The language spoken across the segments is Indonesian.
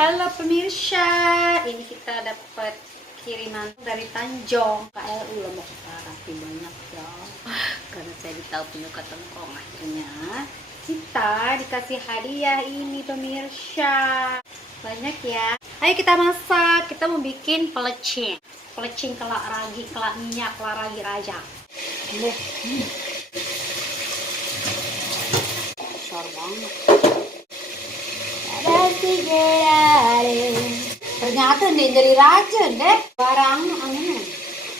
Halo pemirsa, ini kita dapat kiriman dari Tanjong KLU Lombok Utara. Banyak ya, karena saya tahu penyuka tengkong. Akhirnya kita dikasih hadiah ini pemirsa, banyak ya. Ayo kita masak. Kita mau bikin pelecing kelak ragi, kelak minyak, kelak ragi raja. Besar banget. Ternyata nih dari raja deh barang anu.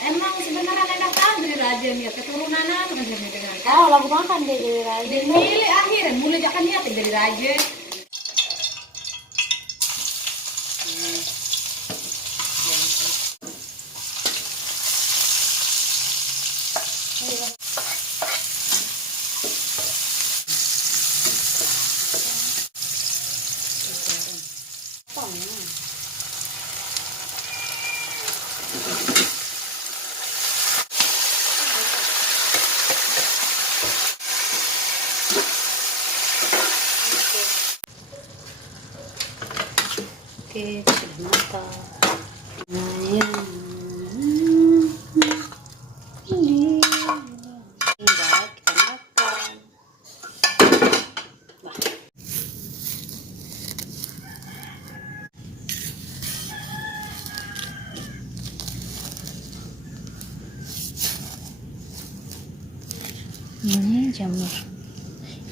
Emang sebenarnya enak kan dari raja nih keturunan apa kan dengan Oh, lagu makan deh dari raja. dari milik akhirnya mulai jangan niat dari raja. Oke, sudah matang. Nah, ini tinggal kita makan. Ini jamur.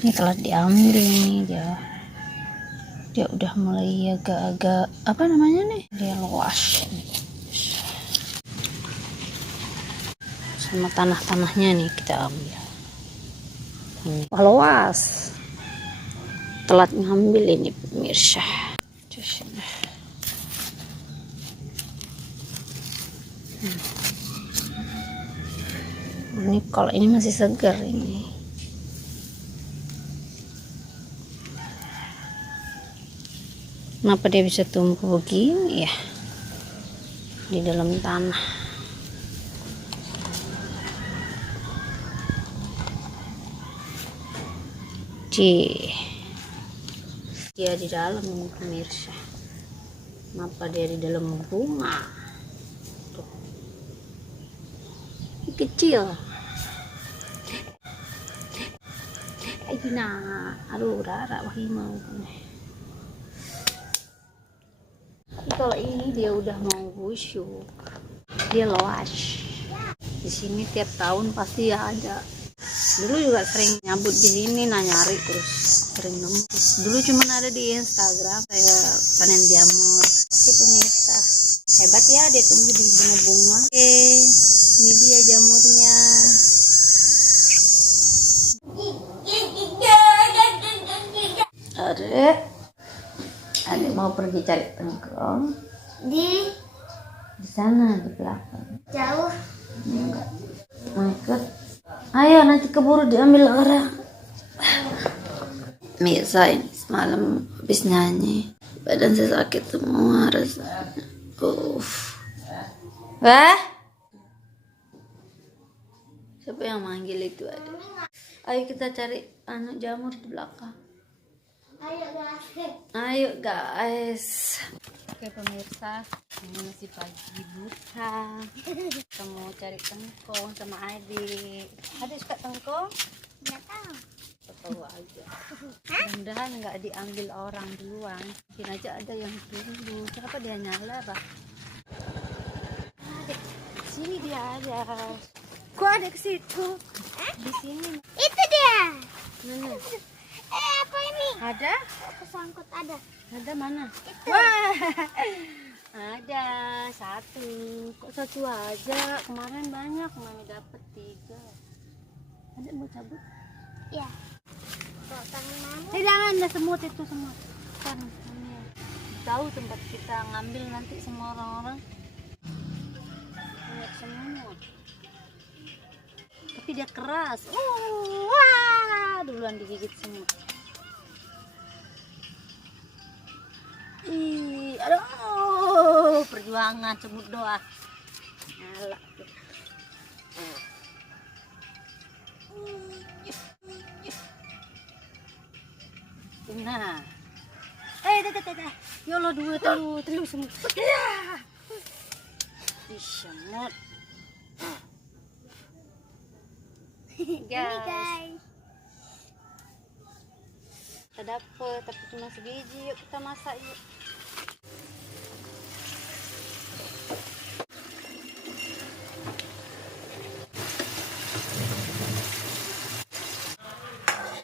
Ini telah diambil nih dia udah mulai agak-agak apa namanya nih, dia luas sama tanah-tanahnya nih kita ambil ini. Wah, luas, telat ngambil ini pemirsa. Ini kalau ini masih segar ini. Kenapa dia bisa tumbuh begini ya di dalam tanah? Dia di dalam pemirsa. Kenapa dia di dalam bunga? Tuh. Ini kecil. Aduh, rara mau. Kalau ini dia udah mau busuk, dia luas. Di sini tiap tahun pasti ada. Dulu juga sering nyabut di sini, nyari terus sering nemu. Dulu cuma ada di Instagram saya panen jamur. Oke pemirsa, hebat ya dia tumbuh di bunga-bunga. Oke, ini dia jamurnya. Adek mau pergi cari tengkong di sana di belakang. jauh. Enggak mau ikut. Ayo nanti keburu diambil orang. Misa ini semalam habis nyanyi, badan saya sakit semua rasanya. Wah, siapa yang manggil itu ada? Ayo kita cari anak jamur di belakang. Ayo guys. Oke pemirsa, ini masih pagi buta. Kita mau cari tengkong sama adik. Adik suka tengkong? Nggak tahu. Tahu aja. Mudah-mudahan nggak diambil orang duluan. Mungkin aja ada yang tunggu. Kenapa dia nyala, Pak? Adik, sini dia ada. Kok ada ke situ? Di sini. Itu dia. Mana? Apa ini? Ada? Kesangkut ada. Ada mana? Itu. Wah, ada satu. Kok satu aja? Kemarin banyak, mami dapat 3. Ada mau cabut? Ya. Kok tangan mama? Jangan, ada semut itu semut. Kan, ini tahu tempat kita ngambil nanti semua orang-orang. Banyak semut. Tapi dia keras. Wah, duluan digigit semut. Aduh, perjuangan semut doa. Nyala. Nah, dah. Ya Allah, dua telur semua. Ya. Ih, semut. Ini guys. Kita dapet, tapi cuma sebiji. Yuk kita masak yuk.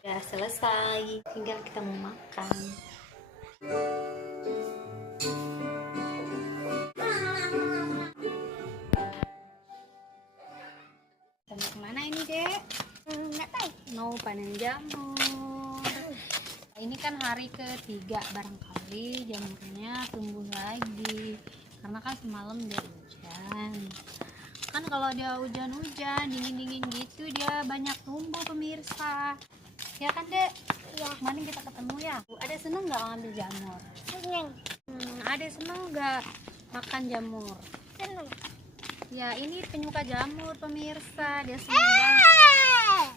Udah selesai, tinggal kita mau makan. Kita mau kemana ini, Dek? Nggak tahu. Mau panen jamur. Ini kan hari ketiga, barangkali jamurnya tumbuh lagi karena kan semalam dia hujan. Kan kalau dia hujan-hujan, dingin-dingin gitu dia banyak tumbuh pemirsa. Ya kan, Dek? Ya. Kemarin kita ketemu ya. Ada seneng nggak ngambil jamur? Seneng. Ada seneng nggak makan jamur? Seneng. Ya, ini penyuka jamur pemirsa, dia seneng banget.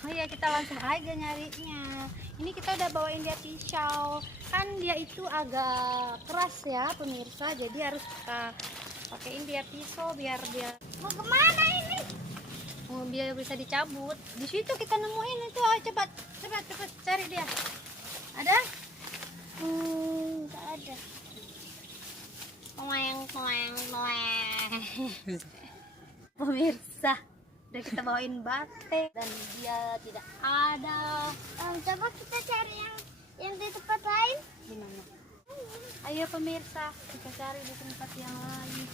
Oh ya, kita langsung aja nyarinya. Ini kita udah bawain dia pisau. Kan dia itu agak keras ya pemirsa, jadi harus kita pakein dia pisau biar dia biar bisa dicabut. Di situ kita nemuin itu. Oh, cepat cari dia. Ada? Nggak ada. Koeng. Pemirsa, udah kita bawain bate dan dia tidak ada. Coba kita cari yang di tempat lain. Di mana? Ayo pemirsa, kita cari di tempat yang lain.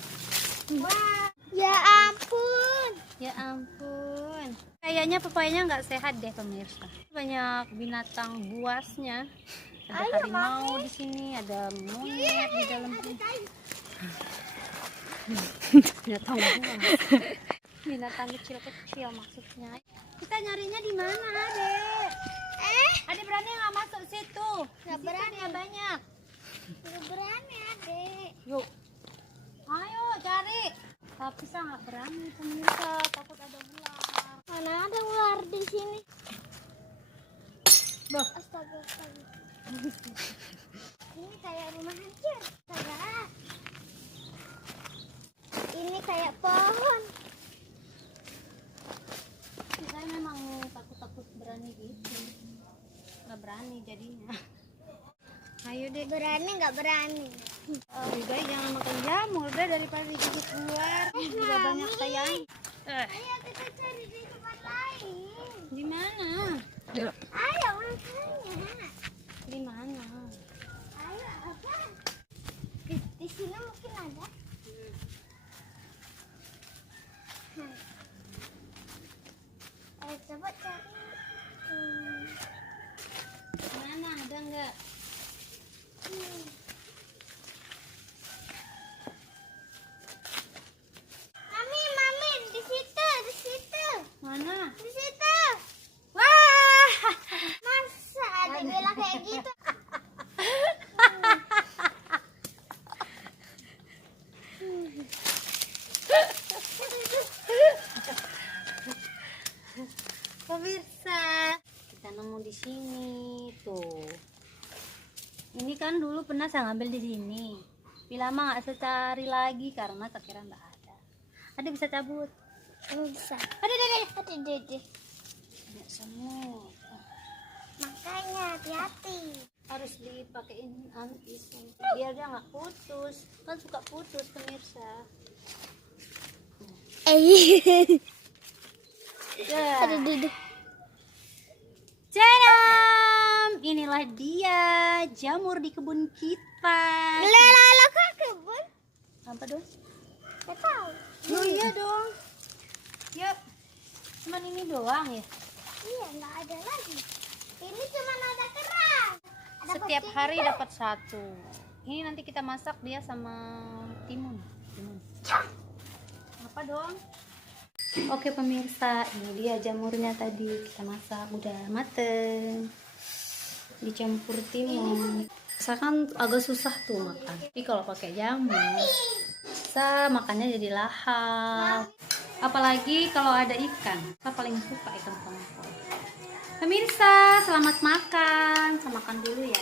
Wah, ya ampun. Ya ampun. Kayaknya pepayanya nggak sehat deh pemirsa. Banyak binatang buasnya. Ada Ayo, harimau di sini, ada monyet di dalam sini. Binatang buas. Binatang kecil-kecil maksudnya. Kita nyarinya di mana, Adek? Adek berani nggak masuk situ? Nggak Di situ berani. dia banyak. Nggak berani, Adek. Yuk. Ayo cari. Tapi saya nggak berani pemirsa, takut ada ular. Mana ada ular di sini? Loh, Astaga. Ini kayak rumah hancur. Astaga. Ini kayak pohon. saya memang takut berani gitu. Nggak berani jadinya. Ayo deh. Berani nggak berani? Lebih baik jangan makan jamur deh daripada digigit ular. Juga banyak sayang. Ayo kita cari di tempat lain. Di mana? Ayo makanya. Di mana? Ayo apa? Di sini mungkin ada. Ayo coba cari. Mana? Ada nggak? Mami, di situ. Mana? Di situ. Wah! Masa ada bilang kayak gitu? Pemirsa, kita nemu di sini tuh. Ini kan dulu pernah saya ngambil di sini. Tapi lama nggak saya cari lagi karena tak kira nggak ada. Ada bisa cabut. Bisa. Ada. Ada. Ya, semua. Makanya hati-hati. Harus dipakein antis biar dia nggak putus. Kan suka putus pemirsa. Ya. Aduh. Tadam! Inilah dia jamur di kebun kita. Lala kan kebun? Apa dong? Gak tahu. Oh iya dong. Yuk. Cuman ini doang ya. Iya, nggak ada lagi. Ini cuma ada kerang. Ada Setiap kucing hari juga. dapat satu. Ini nanti kita masak dia sama timun. Apa dong? Oke pemirsa, ini dia jamurnya tadi kita masak udah mateng. Dicampur timun. Misalkan agak susah tuh makan. Tapi kalau pakai jamur, bisa makannya jadi lahap. Apalagi kalau ada ikan. Saya paling suka ikan tongkol. Pemirsa, selamat makan. Saya makan dulu ya.